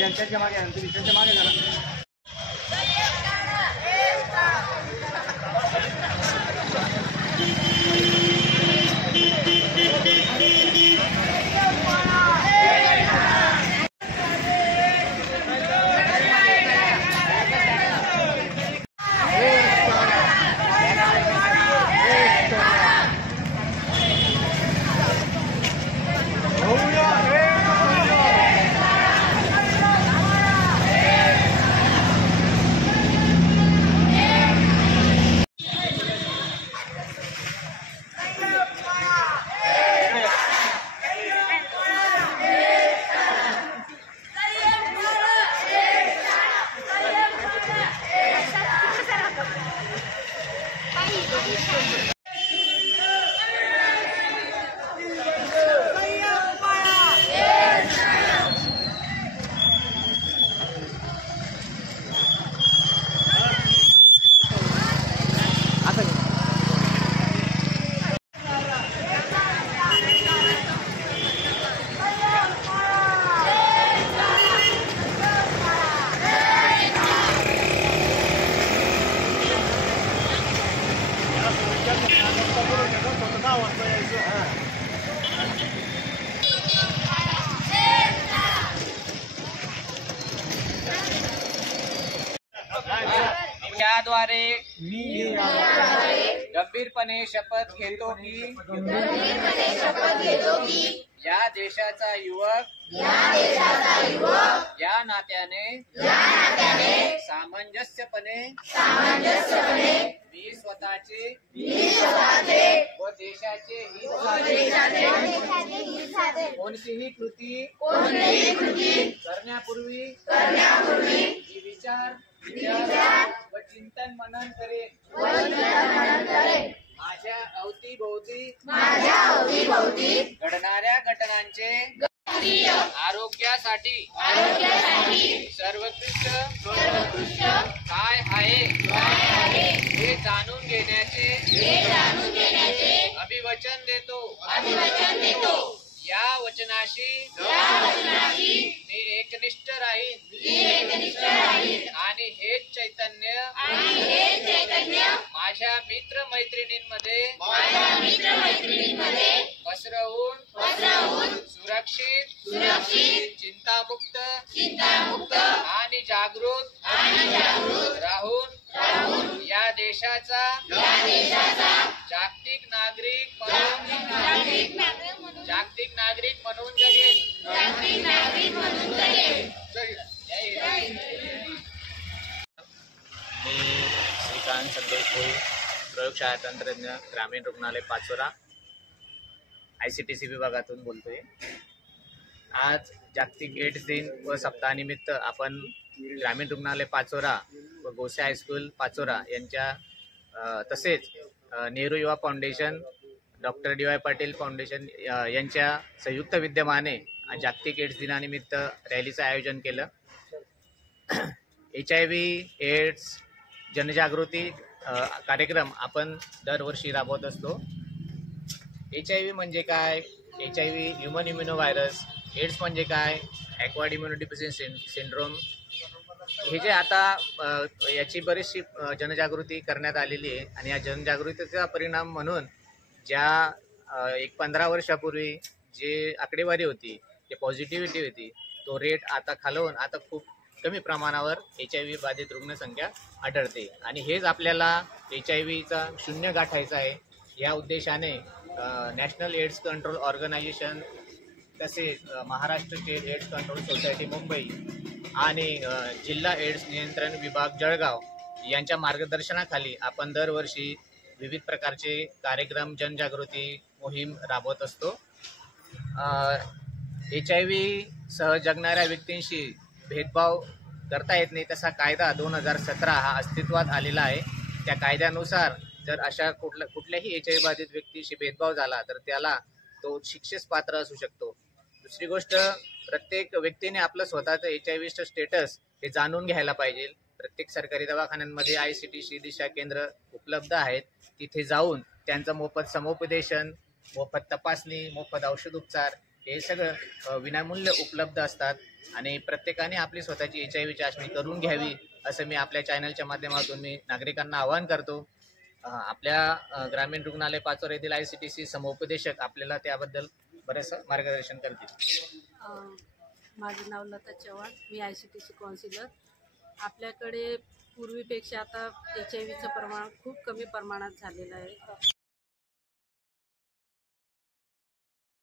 यांच्या मागे त्यांच्या मागे झाला याद्वारे मी गंभीरपणे शपथ घेतो की या देशाचा युवक या नात्याने सामंजस्यपणे मी स्वतःचे व देशाचे कोणतीही कृती करण्यापूर्वी मी विचार व चिंतन मनन करेन। माझ्या अवतीभोवती घडणाऱ्या घटनांचे आरोग्यासाठी सर्वोत्कृष्ट काय आहे हे जाणून घेण्याचे अभिवचन देतो। या वचनाशी मी एकनिष्ठ राहीन आणि हेच चैतन्य माझ्या मित्र मैत्रिणींमध्ये पसरवून सुरक्षित चिंतामुक्त आणि जागृत राहून या देशाचा जागतिक नागरिक म्हणून जगेल। मी श्रीकांत संदेश भोई, प्रयोगशाळा तंत्रज्ञ, ग्रामीण रुग्णालय पाचोरा, ICTC विभागातून बोलतोय। आज जागतिक एड्स दिन व सप्ताहानिमित्त आपण ग्रामीण रुग्णालय पाचोरा व गोसे हायस्कूल पाचोरा यांच्या तसेच नेहरू युवा foundation, doctor DY Patil foundation यांच्या संयुक्त विद्यमाने जागतिक एड्स दिनानिमित्त रॅलीचं आयोजन केलं। HIV एड्स जनजागृती कार्यक्रम आपण दरवर्षी राबवत असतो। HIV म्हणजे काय, HIV human immuno virus, AIDS म्हणजे काय, ॲक्वायर्ड इम्युनोडेफिशियन्सी सिंड्रोम, हे जे आता याची बरीचशी जनजागृती करण्यात आलेली आहे। आणि या जनजागृतीचा परिणाम म्हणून ज्या एक 15 वर्षापूर्वी जे आकडेवारी होती, जे पॉझिटिव्हिटी होती, तो रेट आता खालवून आता खूप कमी प्रमाणावर HIV बाधित रुग्णसंख्या आढळते आणि हेच आपल्याला HIV शून्य गाठायचा आहे. या उद्देशाने नॅशनल एड्स कंट्रोल ऑर्गनायझेशन तसेच Maharashtra state AIDS control society Mumbai आणि जिल्हा एड्स नियंत्रण विभाग जळगाव यांच्या मार्गदर्शनाखाली आपण दरवर्षी विविध प्रकारचे कार्यक्रम जनजागृती मोहीम राबवत असतो. HIV सह जगणाऱ्या व्यक्तींशी भेदभाव करता येत नाही तसा कायदा 2017 हा अस्तित्वात आलेला आहे. त्या कायद्यानुसार जर अशा कुठल्याही HIV बाधित व्यक्तीशी भेदभाव झाला तर त्याला तो शिक्षेस पात्र असू शकतो. दुसरी गोष्ट, प्रत्येक व्यक्तीने आपलं स्वतःचं HIV स्टेटस हे जाणून घ्यायला पाहिजे. प्रत्येक सरकारी दवाखान्यांमध्ये ICTC दिशा केंद्र उपलब्ध आहेत. तिथे जाऊन त्यांचं मोफत समुपदेशन, मोफत तपासणी, मोफत औषध उपचार हे सगळं विनामूल्य उपलब्ध असतात आणि प्रत्येकाने आपली स्वतःची HIV चाचणी करून घ्यावी असं मी आपल्या चॅनलच्या माध्यमातून मी नागरिकांना आवाहन करतो. आपल्या ग्रामीण रुग्णालय पाचोरा येथील ICTC समुपदेशक आपल्याला त्याबद्दल बरेचसं मार्गदर्शन करतील. माझं नाव लता चव्हाण, मी ICTC काउन्सिलर. आपल्याकडे पूर्वीपेक्षा आता HIV चं प्रमाण खूप कमी प्रमाणात झालेलं आहे.